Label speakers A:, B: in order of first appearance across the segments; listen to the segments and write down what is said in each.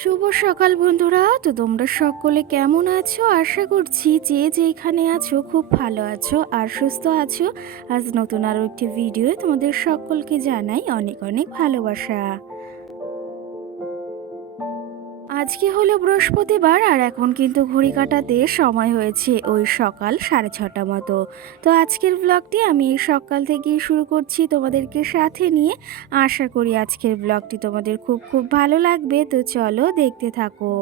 A: শুভ সকাল বন্ধুরা। তো তোমরা সকলে কেমন আছো? আশা করছি যে যেখানে আছো খুব ভালো আছো আর সুস্থ আছো। আজ নতুন আরও একটি ভিডিও তোমাদের সকলকে জানাই অনেক অনেক ভালোবাসা। আজকে হলো বৃহস্পতিবার আর এখন কিন্তু ঘড়ি কাটাতে সময় হয়েছে ওই সকাল সাড়ে ছটা মতো। তো আজকের ব্লগটি আমি এই সকাল থেকে শুরু করছি তোমাদেরকে সাথে নিয়ে। আশা করি আজকের ব্লগটি তোমাদের খুব খুব ভালো লাগবে। তো চলো দেখতে থাকো।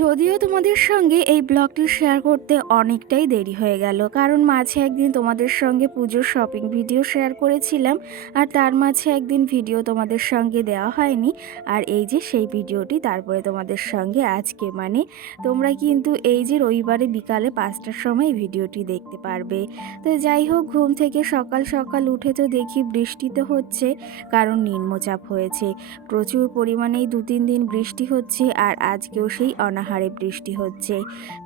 A: যদিও তোমাদের সঙ্গে এই ব্লগটি শেয়ার করতে অনেকটাই দেরি হয়ে গেল, কারণ মাঝে একদিন তোমাদের সঙ্গে পুজোর শপিং ভিডিও শেয়ার করেছিলাম আর তার মাঝে একদিন ভিডিও তোমাদের সঙ্গে দেওয়া হয়নি। আর এই যে সেই ভিডিওটি তারপরে তোমাদের সঙ্গে আজকে মানে তোমরা কিন্তু এই যে রবিবারে বিকালে পাঁচটার সময় ভিডিওটি দেখতে পারবে। তো যাই হোক, ঘুম থেকে সকাল সকাল উঠে তো দেখি বৃষ্টি তো হচ্ছে, কারণ নিম্নচাপ হয়েছে। প্রচুর পরিমাণেই দু তিন দিন বৃষ্টি হচ্ছে আর আজকেও সেই অনাহারে বৃষ্টি হচ্ছে।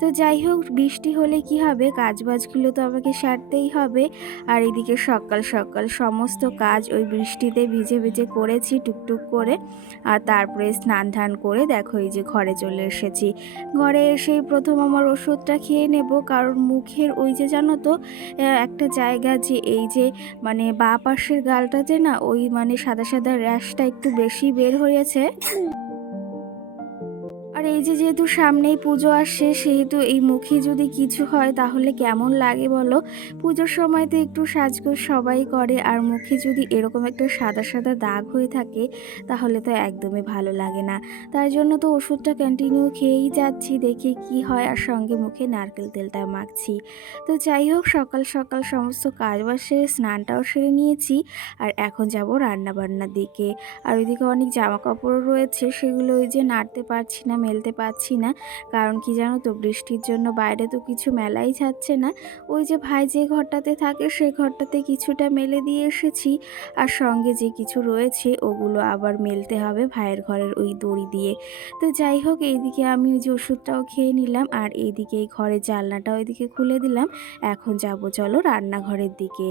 A: তো যাই হোক, বৃষ্টি হলে কি হবে? কাজবাজগুলো তো আমাকে সারতেই হবে। আর এদিকে সকাল সকাল সমস্ত কাজ ওই বৃষ্টিতে ভিজে ভিজে করেছি টুকটুক করে। আর তারপরে স্নান ধান করে দেখো এই যে ঘরে চলে এসেছি। ঘরে এসেই প্রথম আমার ওষুধটা খেয়ে নেব। কারণ মুখের ওই যে জানো তো একটা জায়গা যে এই যে মানে বা পাশের গালটা যে না, ওই মানে সাদা সাদা র্যাশটা একটু বেশি বের হয়েছে। আর এই যে যেহেতু সামনেই পুজো আসছে, সেহেতু এই মুখে যদি কিছু হয়, তাহলে কেমন লাগে বলো? পুজোর সময় তো একটু সাজগোজ সবাই করে, আর মুখে যদি এরকম একটা সাদা সাদা দাগ হয়ে থাকে, তাহলে তো একদমই ভালো লাগে না। তার জন্য তো ওষুধটা কন্টিনিউ খেয়েই যাচ্ছি, দেখি কি হয়, আর সঙ্গে মুখে নারকেল তেলটা মাখছি। তো যাই হোক, সকাল সকাল সমস্ত কাজ সেরে স্নানটাও সেরে নিয়েছি, আর এখন যাব রান্না বান্নার দিকে। আর ওইদিকে অনেক জামা কাপড়ও রয়েছে, সেগুলো ওই যে নাড়তে পারছি না মেলতে পারছি না। কারণ কি জানো তো, বৃষ্টির জন্য বাইরে তো কিছু মেলাই যাচ্ছে না। ওই যে ভাই যে ঘরটাতে থাকে সে ঘরটাতে কিছুটা মেলে দিয়ে এসেছি। আর সঙ্গে যে কিছু রয়েছে, ওগুলো আবার মেলতে হবে ভাইয়ের ঘরের ওই দড়ি দিয়ে। তো যাই হোক, এইদিকে আমি ওই যে ওষুধটাও খেয়ে নিলাম আর এইদিকে এই ঘরের জানলাটা ওইদিকে খুলে দিলাম। এখন যাব, চলো রান্নাঘরের দিকে।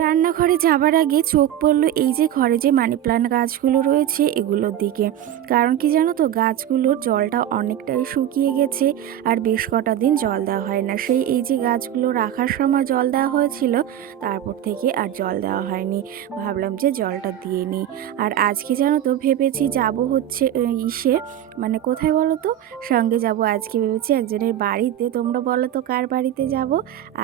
A: রান্নাঘরে যাবার আগে চোখ পড়ল এই যে ঘরে যে মানি প্লান্ট গাছগুলো রয়েছে এগুলোর দিকে। কারণ কি জানো তো, গাছগুলোর জলটা অনেকটাই শুকিয়ে গেছে আর বেশ কটা দিন জল দেওয়া হয় না। সেই এই যে গাছগুলো রাখার সময় জল দেওয়া হয়েছিল, তারপর থেকে আর জল দেওয়া হয়নি। ভাবলাম যে জলটা দিয়ে নিই। আর আজকে জানো তো, ভেবেছি যাব হচ্ছে ইসে মানে কোথায় বলো তো? সঙ্গে যাব আজকে ভেবেছি একজনের বাড়িতে। তোমরা বলো তো কার বাড়িতে যাব?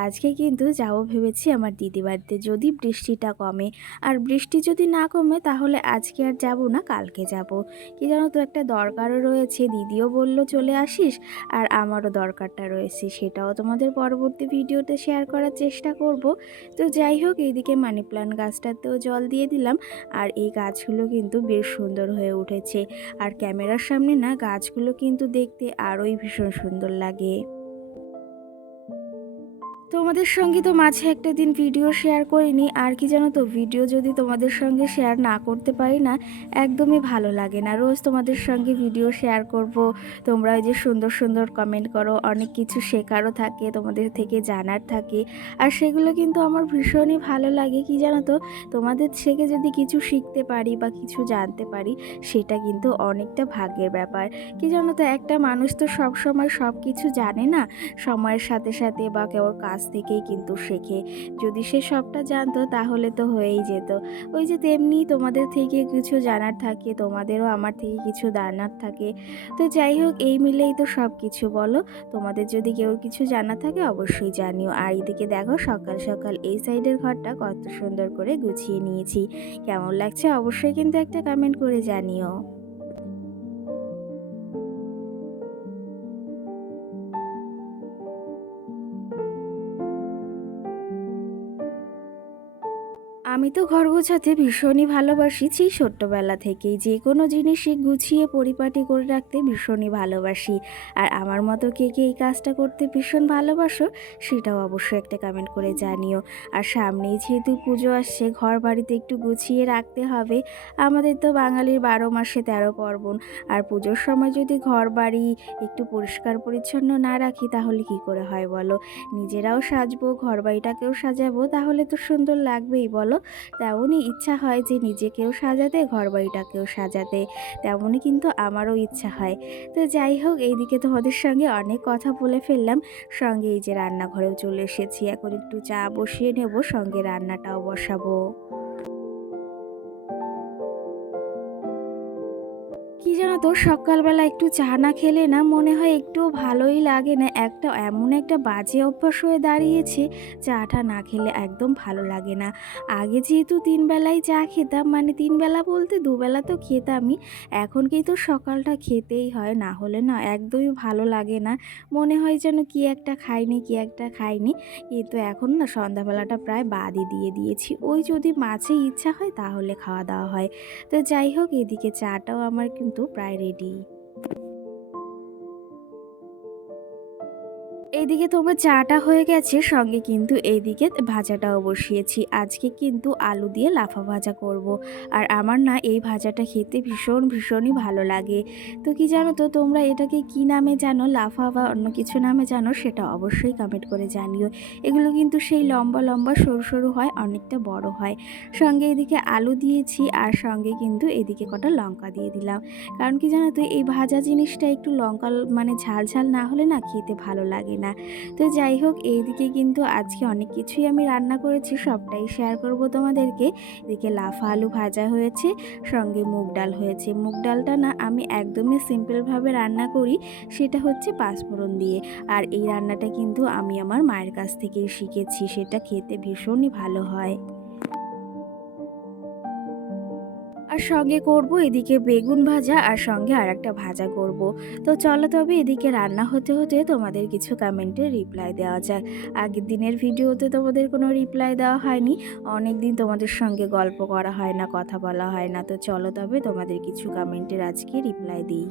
A: আজকে কিন্তু যাব ভেবেছি আমার দিদি বাড়িতে। যদি বৃষ্টিটা কমে। আর বৃষ্টি যদি না কমে, তাহলে আজকে আর যাব না, কালকে যাব। কি জানো তো, একটা দরকারও রয়েছে। দিদিও বলল, চলে আসিস? আর আমারও দরকারটা রয়েছে। সেটাও তোমাদের পরবর্তী ভিডিওতে শেয়ার করার চেষ্টা করব। তো যাই হোক, এইদিকে মানি প্লান্ট গাছটাতেও জল দিয়ে দিলাম। আর এই গাছগুলো কিন্তু বেশ সুন্দর হয়ে উঠেছে। আর ক্যামেরার সামনে না, গাছগুলো কিন্তু দেখতে আরোই ভীষণ সুন্দর লাগে। তোমাদের সঙ্গে তো মাঝে একটা দিন ভিডিও শেয়ার করিনি, আর কি জানো তো ভিডিও যদি তোমাদের সঙ্গে শেয়ার না করতে পারি না, একদমই ভালো লাগে না। রোজ তোমাদের সঙ্গে ভিডিও শেয়ার করব, তোমরা ওই যে সুন্দর সুন্দর কমেন্ট করো, অনেক কিছু শেখারও থাকে, তোমাদের থেকে জানার থাকে, আর সেগুলো কিন্তু আমার ভীষণই ভালো লাগে। কি জানো তো, তোমাদের থেকে যদি কিছু শিখতে পারি বা কিছু জানতে পারি, সেটা কিন্তু অনেকটা ভাগ্যের ব্যাপার। কি জানো তো, একটা মানুষ তো সব সময় সব কিছু জানে না, সময়ের সাথে সাথে বা কেউ কাছ থেকেই কিন্তু শেখে। যদি সে সবটা জানতো তাহলে তো হয়েই যেত। ওই যে তেমনি তোমাদের থেকে কিছু জানার থাকে, তোমাদেরও আমার থেকে কিছু জানার থাকে। তো যাই হোক, এই মিলেই তো সব কিছু বলো। তোমাদের যদি কেউ কিছু জানা থাকে অবশ্যই জানিও। আর এদিকে দেখো, সকাল সকাল এই সাইডের ঘরটা কত সুন্দর করে গুছিয়ে নিয়েছি। কেমন লাগছে অবশ্যই কিন্তু একটা কমেন্ট করে জানিও। আমি তো ঘর গোছাতে ভীষণই ভালোবাসি, সেই ছোট্টবেলা থেকেই। যে কোনো জিনিসই গুছিয়ে পরিপাটি করে রাখতে ভীষণই ভালোবাসি। আর আমার মতো কে কে এই কাজটা করতে ভীষণ ভালোবাসো, সেটাও অবশ্যই একটা কমেন্ট করে জানিও। আর সামনেই যেহেতু পুজো আসছে ঘর বাড়িতে একটু গুছিয়ে রাখতে হবে। আমাদের তো বাঙালির বারো মাসে তেরো পার্বণ। আর পুজোর সময় যদি ঘর বাড়ি একটু পরিষ্কার পরিচ্ছন্ন না রাখি, তাহলে কি করে হয় বলো? নিজেরাও সাজবো ঘর বাড়িটাকেও সাজাবো, তাহলে তো সুন্দর লাগবেই বলো। তেমনই ইচ্ছা হয় যে নিজেকেও সাজাতে ঘর বাড়িটাকেও সাজাতে। তেমনই কিন্তু আমারও ইচ্ছা হয়। তো যাই হোক, এইদিকে তোমাদের সঙ্গে অনেক কথা বলে ফেললাম। সঙ্গে এই যে রান্নাঘরেও চলে এসেছি। এখন একটু চা বসিয়ে নেব, সঙ্গে রান্নাটাও বসাবো। তো সকালবেলা একটু চা না খেলে না মনে হয় একটু ভালোই লাগে না। একটা এমন একটা বাজে অভ্যাস হয়ে দাঁড়িয়েছে, চাটা না খেলে একদম ভালো লাগে না। আগে যেহেতু তিন বেলায় চা খেতাম মানে তিনবেলা বলতে দুবেলা তো খেতামই, এখন কিন্তু সকালটা খেতেই হয়, না হলে না একদমই ভালো লাগে না। মনে হয় যেন কি একটা খাইনি, কি একটা খাইনি, কিন্তু এখন না সন্ধ্যাবেলাটা প্রায় বাদই দিয়ে দিয়েছি। ওই যদি মাছে ইচ্ছা হয় তাহলে খাওয়া দাওয়া হয়। তো যাই হোক, এদিকে চাটাও আমার কিন্তু প্রায় রেডি। এইদিকে তোমার চাটা হয়ে গেছে, সঙ্গে কিন্তু এইদিকে ভাজাটাও বসিয়েছি। আজকে কিন্তু আলু দিয়ে লাফা ভাজা করব। আর আমার না এই ভাজাটা খেতে ভীষণ, ভীষণই ভালো লাগে। তো কি জানো তো, তোমরা এটাকে কি নামে জানো, লাফা বা অন্য কিছু নামে জানো, সেটা অবশ্যই কমেন্ট করে জানিও। এগুলো কিন্তু সেই লম্বা লম্বা, সরু সরু হয়, অনেকটা বড় হয়। সঙ্গে এদিকে আলু দিয়েছি, আর সঙ্গে কিন্তু এদিকে কটা লঙ্কা দিয়ে দিলাম। কারণ কি জানো তো, এই ভাজা জিনিসটা একটু লঙ্কা মানে ঝাল ঝাল না হলে না খেতে ভালো লাগে না। তো যাই হোক এই দিকে কিন্তু আজকে অনেক কিছুই আমি রান্না করেছি, সবটাই শেয়ার করব তোমাদেরকে। এদিকে লাফা আলু ভাজা হয়েছে, সঙ্গে মুগ ডাল হয়েছে। মুগ ডালটা না আমি একদমই সিম্পলভাবে রান্না করি, সেটা হচ্ছে পাঁচফোড়ন দিয়ে। আর এই রান্নাটা কিন্তু আমি আমার মায়ের কাছ থেকেই শিখেছি, সেটা খেতে ভীষণই ভালো হয়। আর সঙ্গে করব এদিকে বেগুন ভাজা আর সঙ্গে আর একটা ভাজা করব। তো চলো তবে এদিকে রান্না হতে হতে তোমাদের কিছু কমেন্টে রিপ্লাই দেওয়া যাক। আগের দিনের ভিডিওতে তোমাদের কোনো রিপ্লাই দেওয়া হয়নি। অনেক দিন তোমাদের সঙ্গে গল্প করা হয় না, কথা বলা হয় না। তো চলো তবে তোমাদের কিছু কমেন্টের আজকে রিপ্লাই দিই।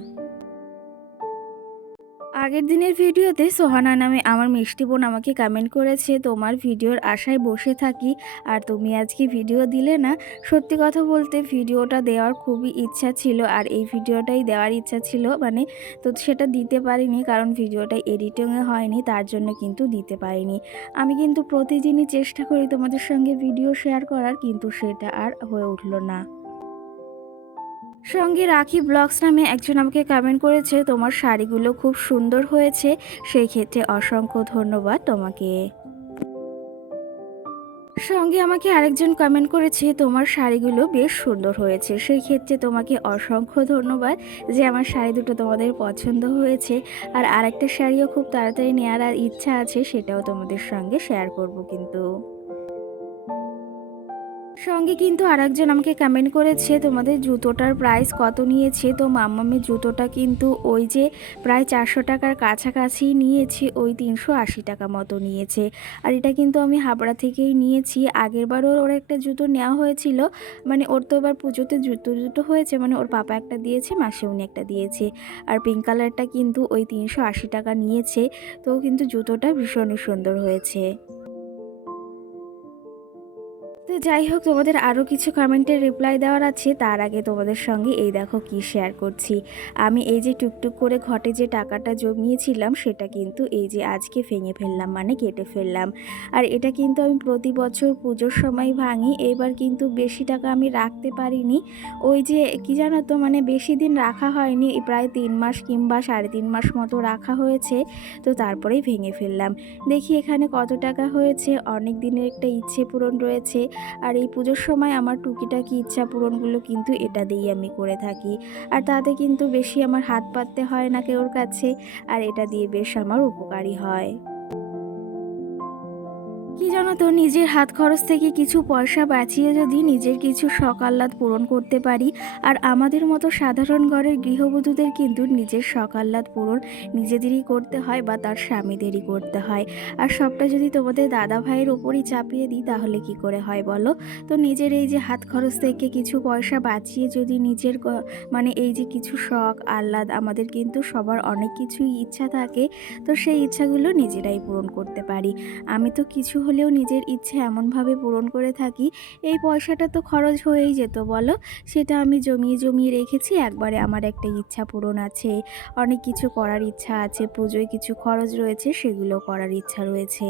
A: আগের দিনের ভিডিওতে সোহানা নামে আমার মিষ্টি বোন আমাকে কমেন্ট করেছে, তোমার ভিডিওর আশায় বসে থাকি আর তুমি আজকে ভিডিও দিলে না? সত্যি কথা বলতে ভিডিওটা দেওয়ার খুবই ইচ্ছা ছিল আর এই ভিডিওটাই দেওয়ার ইচ্ছা ছিল মানে তো সেটা দিতে পারিনি কারণ ভিডিওটা এডিটিংয়ে হয়নি, তার জন্য কিন্তু দিতে পারিনি। আমি কিন্তু প্রতিদিনই চেষ্টা করি তোমাদের সঙ্গে ভিডিও শেয়ার করার, কিন্তু সেটা আর হয়ে উঠল না। সঙ্গে রাখি ব্লগস নামে একজন আমাকে কমেন্ট করেছে, তোমার শাড়িগুলো খুব সুন্দর হয়েছে, সেই ক্ষেত্রে অসংখ্য ধন্যবাদ তোমাকে। সঙ্গে আমাকে আরেকজন কমেন্ট করেছে, তোমার শাড়িগুলো বেশ সুন্দর হয়েছে, সেই ক্ষেত্রে তোমাকে অসংখ্য ধন্যবাদ যে আমার শাড়ি দুটো তোমাদের পছন্দ হয়েছে। আর আরেকটা শাড়িও খুব তাড়াতাড়ি নেওয়ার ইচ্ছা আছে, সেটাও তোমাদের সঙ্গে শেয়ার করব কিন্তু। সঙ্গে কিন্তু আরেকজন আমাকে কমেন্ট করেছে, তোমাদের জুতোটার প্রাইস কত নিয়েছে? তো মাম্মামের জুতোটা কিন্তু ওই যে প্রায় চারশো টাকার কাছাকাছি নিয়েছি, ওই তিনশো আশি টাকা মতো নিয়েছে। আর এটা কিন্তু আমি হাবড়া থেকেই নিয়েছি। আগেরবারও ওর একটা জুতো নেওয়া হয়েছিল মানে ওর তো এবার পুজোতে জুতো জুতো হয়েছে মানে ওর পাপা একটা দিয়েছে, মাসে উনি একটা দিয়েছে। আর পিঙ্ক কালারটা কিন্তু ওই তিনশো আশি টাকা নিয়েছে, তো কিন্তু জুতোটা ভীষণই সুন্দর হয়েছে। তো যাই হোক, তোমাদের আরও কিছু কমেন্টের রিপ্লাই দেওয়ার আছে, তার আগে তোমাদের সঙ্গে এই দেখো কি শেয়ার করছি। আমি এই যে টুকটুক করে ঘটে যে টাকাটা জমিয়েছিলাম, সেটা কিন্তু এই যে আজকে ভেঙে ফেললাম মানে কেটে ফেললাম। আর এটা কিন্তু আমি প্রতি বছর পুজোর সময় ভাঙি, এবার কিন্তু বেশি টাকা আমি রাখতে পারিনি। ওই যে কি জানো তো মানে বেশি দিন রাখা হয়নি প্রায় তিন মাস কিংবা সাড়ে তিন মাস মতো রাখা হয়েছে, তো তারপরেই ভেঙে ফেললাম। দেখি এখানে কত টাকা হয়েছে, অনেক দিনের একটা ইচ্ছে পূরণ রয়েছে আর এই পুজোর সময় আমার টুকিটাকি ইচ্ছা পূরণগুলো কিন্তু এটা দিয়েই আমি করে থাকি। আর তাতে কিন্তু বেশি আমার হাত পাততে হয় না কেউর কাছে, আর এটা দিয়ে বেশ আমার উপকারী হয়। কি জানো তো, নিজের হাত খরচ থেকে কিছু পয়সা বাঁচিয়ে যদি নিজের কিছু আহ্লাদ পূরণ করতে পারি, আর আমাদের মতো সাধারণ ঘরের গৃহবধূদের কিন্তু নিজের আহ্লাদ পূরণ নিজেদেরই করতে হয় বা তার স্বামীদেরই করতে হয়। আর সবটা যদি তোমাদের দাদা ভাইয়ের ওপরই চাপিয়ে দিই, তাহলে কি করে হয় বলো? তো নিজের এই যে হাত খরচ থেকে কিছু পয়সা বাঁচিয়ে যদি নিজের মানে এই যে কিছু শখ আহ্লাদ আমাদের কিন্তু সবার অনেক কিছুই ইচ্ছা থাকে, তো সেই ইচ্ছাগুলো নিজেরাই পূরণ করতে পারি। আমি তো কিছু হলেও নিজের ইচ্ছে এমনভাবে পূরণ করে থাকি, এই পয়সাটা তো খরচ হয়েই যেত, বলো? সেটা আমি জমিয়ে জমিয়ে রেখেছি, একবারে আমার একটা ইচ্ছা পূরণ আছে। অনেক কিছু করার ইচ্ছা আছে, পুজোয় কিছু খরচ রয়েছে, সেগুলো করার ইচ্ছা রয়েছে।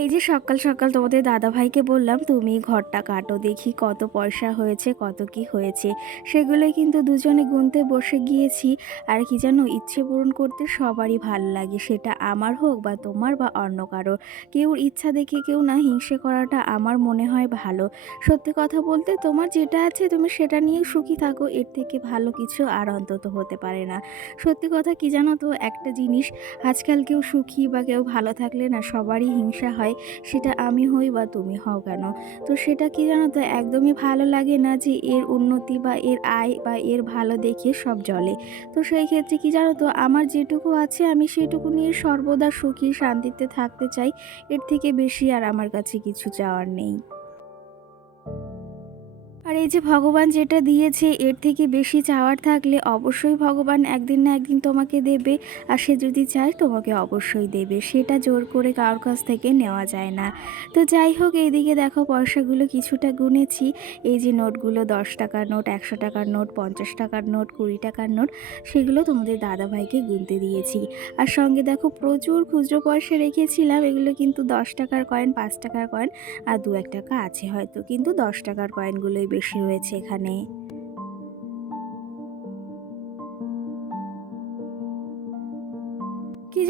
A: এই যে সকাল সকাল তোমাদের দাদা ভাইকে বললাম, তুমি ঘরটা কাটো, দেখি কত পয়সা হয়েছে, কত কি হয়েছে। সেগুলোই কিন্তু দুজনে গুনতে বসে গিয়েছি। আর কি যেন ইচ্ছে পূরণ করতে সবারই ভালো লাগে, সেটা আমার হোক বা তোমার বা অন্য কারোর। কেউ ইচ্ছা দেখে কেউ না, হিংসে করাটা আমার মনে হয় ভালো। সত্যি কথা বলতে, তোমার যেটা আছে তুমি সেটা নিয়ে সুখী থাকো, এর থেকে ভালো কিছু আর অন্তত হতে পারে না। সত্যি কথা কি জানো তো, একটা জিনিস, আজকাল কেউ সুখী বা কেউ ভালো থাকলে না, সবারই হিংসা হয়। সেটা আমি হই বা তুমি হও কেন? তো সেটা কি জানো তো, একদমই ভালো লাগে না যে এর উন্নতি বা এর আয় বা এর ভালো দেখে সব জলে তো সেই ক্ষেত্রে কি জানো তো, আমার যেটুকু আছে আমি সেটুকু নিয়ে সর্বদা সুখী, শান্তিতে থাকতে চাই। এর থেকে বেশি আর আমার কাছে কিছু চাওয়ার নেই। আর এই যে ভগবান যেটা দিয়েছে, এর থেকে বেশি চাওয়ার থাকলে অবশ্যই ভগবান একদিন না একদিন তোমাকে দেবে। আর সে যদি চায়, তোমাকে অবশ্যই দেবে। সেটা জোর করে কারোর কাছ থেকে নেওয়া যায় না। তো যাই হোক, এইদিকে দেখো পয়সাগুলো কিছুটা গুনেছি। এই যে নোটগুলো, দশ টাকার নোট, একশো টাকার নোট, পঞ্চাশ টাকার নোট, কুড়ি টাকার নোট, সেগুলো তোমাদের দাদাভাইকে গুনতে দিয়েছি। আর সঙ্গে দেখো প্রচুর খুচরো পয়সা রেখেছিলাম। এগুলো কিন্তু দশ টাকার কয়েন পাঁচ টাকার কয়েন আর দু এক টাকা আছে হয়তো। কিন্তু দশ টাকার কয়েনগুলোই বেশি রয়েছে এখানে।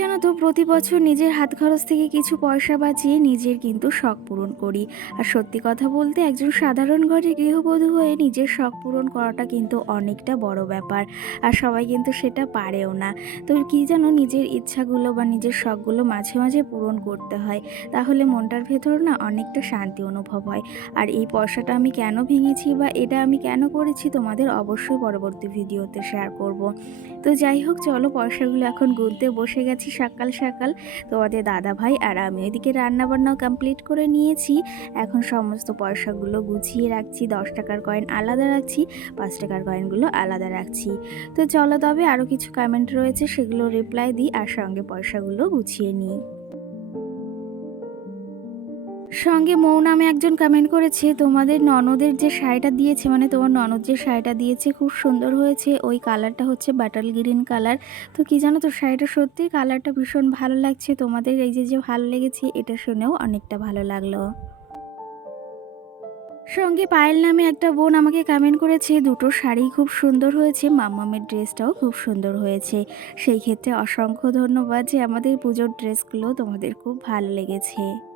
A: জানো তো, প্রতি বছর নিজের হাত খরচ থেকে কিছু পয়সা বাঁচিয়ে নিজের কিন্তু শখ পূরণ করি। আর সত্যি কথা বলতে, একজন সাধারণ ঘরে গৃহবধূ হয়ে নিজের শখ পূরণ করাটা কিন্তু অনেকটা বড় ব্যাপার। আর সবাই কিন্তু সেটা পারেও না। তো কি জানো, নিজের ইচ্ছাগুলো বা নিজের শখগুলো মাঝে মাঝে পূরণ করতে হয়। তাহলে মনটার ভেতর না অনেকটা শান্তি অনুভব হয়। আর এই পয়সাটা আমি কেন ভেঙেছি বা এটা আমি কেন করেছি তোমাদের অবশ্যই পরবর্তী ভিডিওতে শেয়ার করব। তো যাই হোক, চলো পয়সাগুলো এখন গুনতে বসে গেছি সকাল সকাল। তোমাদের দাদা ভাই আর আমি ওইদিকে রান্নাবান্নাও কমপ্লিট করে নিয়েছি। এখন সমস্ত পয়সাগুলো গুছিয়ে রাখছি, দশ টাকার কয়েন আলাদা রাখছি, পাঁচ টাকার কয়েনগুলো আলাদা রাখছি। তো চলো তবে আরও কিছু কমেন্ট রয়েছে সেগুলো রিপ্লাই দিই আর সঙ্গে পয়সাগুলো গুছিয়ে নিই। সঙ্গে মৌ নামে একজন কমেন্ট করেছে, তোমাদের ননদের যে শাড়িটা দিয়েছে মানে তোমার ননদ যে শাড়িটা দিয়েছে, খুব সুন্দর হয়েছে। ওই কালারটা হচ্ছে বাটাল গ্রিন কালার তো কি জানো তো, শাড়িটা সত্যি কালারটা ভীষণ ভালো লাগছে। তোমাদের এই যে যে ভালো লেগেছে, এটা শুনেও অনেকটা ভালো লাগল। সঙ্গে পায়েল নামে একটা বোন আমাকে কমেন্ট করেছে, দুটো শাড়ি খুব সুন্দর হয়েছে, মাম্মামের ড্রেসটাও খুব সুন্দর হয়েছে। সেই ক্ষেত্রে অসংখ্য ধন্যবাদ যে আমাদের পুজোর ড্রেসগুলো তোমাদের খুব ভালো লেগেছে।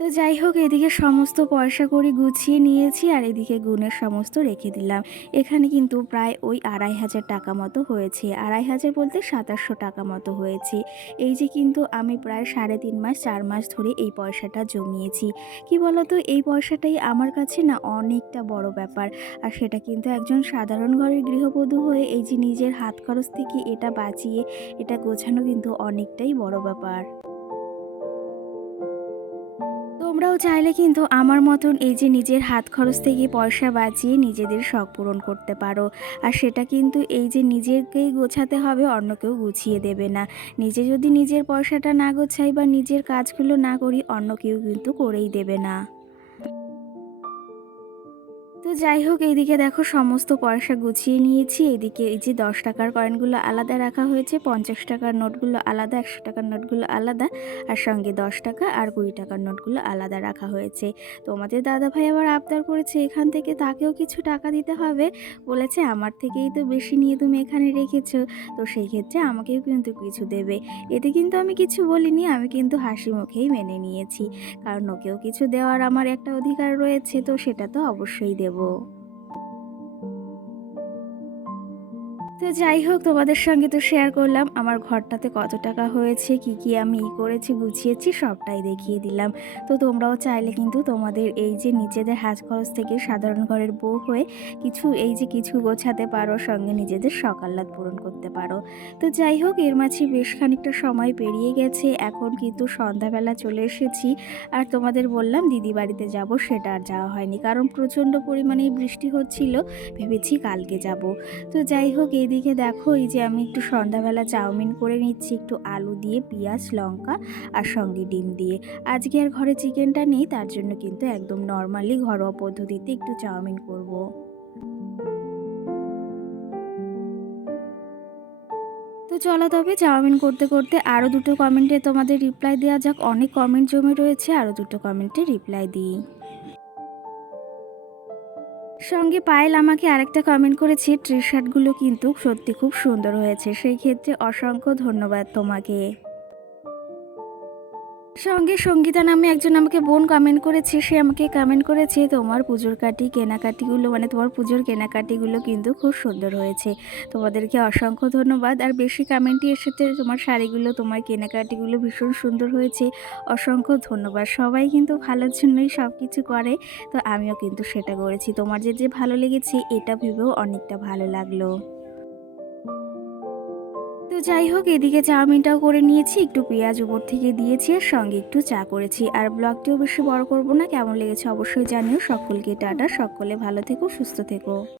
A: তো যাই হোক, এদিকে সমস্ত পয়সা করি গুছিয়ে নিয়েছি আর এদিকে গুণের সমস্ত রেখে দিলাম। এখানে কিন্তু প্রায় ওই আড়াই হাজার টাকা মতো হয়েছে। আড়াই হাজার বলতে সাতাশশো টাকা মতো হয়েছে। এই যে কিন্তু আমি প্রায় সাড়ে তিন মাস, চার মাস ধরে এই পয়সাটা জমিয়েছি। কি বলতো, এই পয়সাটাই আমার কাছে না অনেকটা বড় ব্যাপার। আর সেটা কিন্তু একজন সাধারণ ঘরের গৃহবধূ হয়ে এই যে নিজের হাত খরচ থেকে এটা বাঁচিয়ে এটা গোছানো কিন্তু অনেকটাই বড় ব্যাপার। তোমরাও চাইলে কিন্তু আমার মতন এই যে নিজের হাত খরচ থেকে পয়সা বাঁচিয়ে নিজেদের শখ পূরণ করতে পারো। আর সেটা কিন্তু এই যে নিজেকেই গোছাতে হবে অন্য কেউ গুছিয়ে দেবে না। নিজে যদি নিজের পয়সাটা না গোছাই বা নিজের কাজগুলো না করি অন্য কেউ কিন্তু করেই দেবে না। তো যাই হোক, এইদিকে দেখো সমস্ত পয়সা গুছিয়ে নিয়েছি। এদিকে এই যে দশ টাকার কয়েনগুলো আলাদা রাখা হয়েছে, পঞ্চাশ টাকার নোটগুলো আলাদা, একশো টাকার নোটগুলো আলাদা, আর সঙ্গে দশ টাকা আর কুড়ি টাকার নোটগুলো আলাদা রাখা হয়েছে। তোমাদের দাদা ভাই আবার আবদার করেছে, এখান থেকে তাকেও কিছু টাকা দিতে হবে। বলেছে, আমার থেকেই তো বেশি নিয়ে তুমি এখানে রেখেছ। তো সেই ক্ষেত্রে আমাকেও কিন্তু কিছু দেবে। এতে কিন্তু আমি কিছু বলিনি, আমি কিন্তু হাসি মুখেই মেনে নিয়েছি। কারণ ওকেও কিছু দেওয়ার আমার একটা অধিকার রয়েছে, তো সেটা তো অবশ্যই দেব। করবো তো যাই হোক, তোমাদের সঙ্গে তো শেয়ার করলাম। আমার ঘরটাতে কত টাকা হয়েছে, কি কি আমি ই করেছি, গুছিয়েছি, সবটাই দেখিয়ে দিলাম। তো তোমরাও চাইলে কিন্তু তোমাদের এই যে নিজেদের হাজ খরচ থেকে সাধারণ ঘরের বউ হয়ে কিছু, এই যে কিছু গোছাতে পারো, সঙ্গে নিজেদের সকাল্লাদ পূরণ করতে পারো। তো যাই হোক, এর মাঝে বেশ খানিকটা সময় পেরিয়ে গেছে। এখন কিন্তু সন্ধ্যাবেলা চলে এসেছি। আর তোমাদের বললাম, দিদি বাড়িতে যাব, সেটা আর যাওয়া হয়নি। কারণ প্রচণ্ড পরিমাণে বৃষ্টি হচ্ছিল, ভেবেছি কালকে যাব। তো যাই হোক এইদিকে দেখো, এই যে আমি একটু সন্ধ্যাবেলা চাউমিন করে নিচ্ছি, একটু আলু দিয়ে, পেঁয়াজ, লঙ্কা আর সঙ্গে ডিম দিয়ে। আজকে আর ঘরে চিকেনটা নেই, তার জন্য কিন্তু একদম নর্মালি ঘরোয়া পদ্ধতিতে একটু চাউমিন করব। তো চলো তবে চাউমিন করতে করতে আরও দুটো কমেন্টে তোমাদের রিপ্লাই দেওয়া যাক। অনেক কমেন্ট জমে রয়েছে আরও দুটো কমেন্টে রিপ্লাই দিই। সঙ্গে পায়েল আমাকে আরেকটা কমেন্ট করেছে টি শার্টগুলো কিন্তু সত্যি খুব সুন্দর হয়েছে। সেই ক্ষেত্রে অসংখ্য ধন্যবাদ তোমাকে। সঙ্গে সঙ্গীতা নামে একজন আমাকে বোন কমেন্ট করেছে, সে আমাকে কমেন্ট করেছে, তোমার পুজোর কাটি কেনাকাটিগুলো মানে তোমার পুজোর কেনাকাটিগুলো কিন্তু খুব সুন্দর হয়েছে। তোমাদেরকে অসংখ্য ধন্যবাদ। আর বেশি কমেন্টই এসেছে তোমার শাড়িগুলো, তোমার কেনাকাটিগুলো ভীষণ সুন্দর হয়েছে। অসংখ্য ধন্যবাদ। সবাই কিন্তু ভালোর জন্যই সব কিছু করে, তো আমিও কিন্তু সেটা করেছি। তোমার যে যে ভালো লেগেছে, এটা ভেবেও অনেকটা ভালো লাগল। যাই হোক, এদিকে চাউমিনটাও করে নিয়েছি, একটু পেঁয়াজ উপর থেকে দিয়েছি আর সঙ্গে একটু চা করেছি। আর ব্লগটিও বেশি বড় করব না, কেমন লেগেছে অবশ্যই জানিও। সকলকে টাটা, সকলে ভালো থেকো, সুস্থ থেকো।